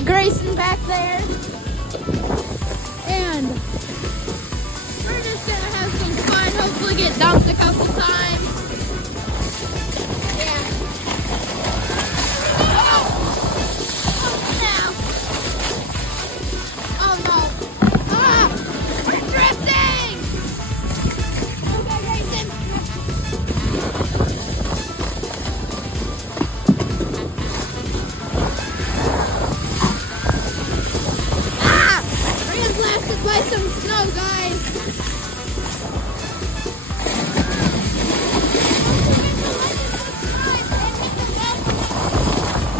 got Grayson back there. And we're just gonna have some fun, hopefully get dumped a couple times. Yeah. Oh! Oh no. Ah! We're drifting! Okay, Grayson. Ah! We're getting blasted by some snow, guys.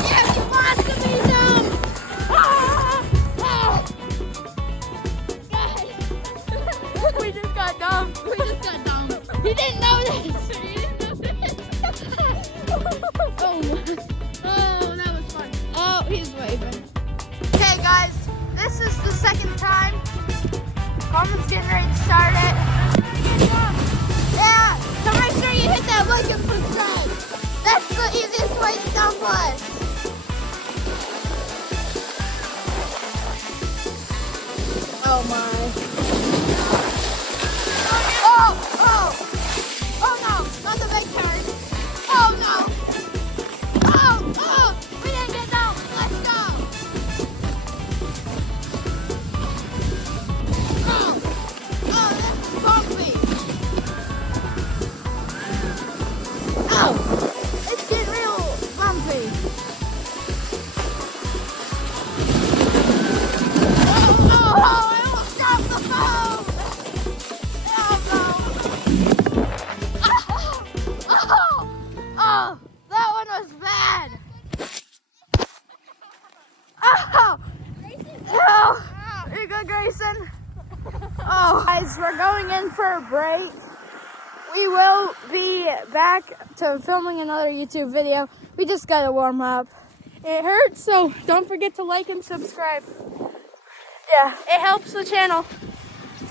Yeah, he wants to be dumped. Ah! Oh! Guys. We just got dumped. He didn't know this. Oh, that was fun. Oh, he's waving. Okay, guys, this is the second time. Carmen's getting ready to start it. Yeah, so make sure you hit that like and subscribe. That's the easiest way to dump us. Oh my. Oh no, not the big turn. Oh no. Oh, we didn't get down. Let's go. Oh, this is bumpy. Oh, it's getting real bumpy. Oh, I almost dropped the phone. Oh, that one was bad. Oh, you good, Grayson? Oh, guys, we're going in for a break. We will be back to filming another YouTube video. We just gotta warm up. It hurts, so don't forget to like and subscribe. Yeah, it helps the channel.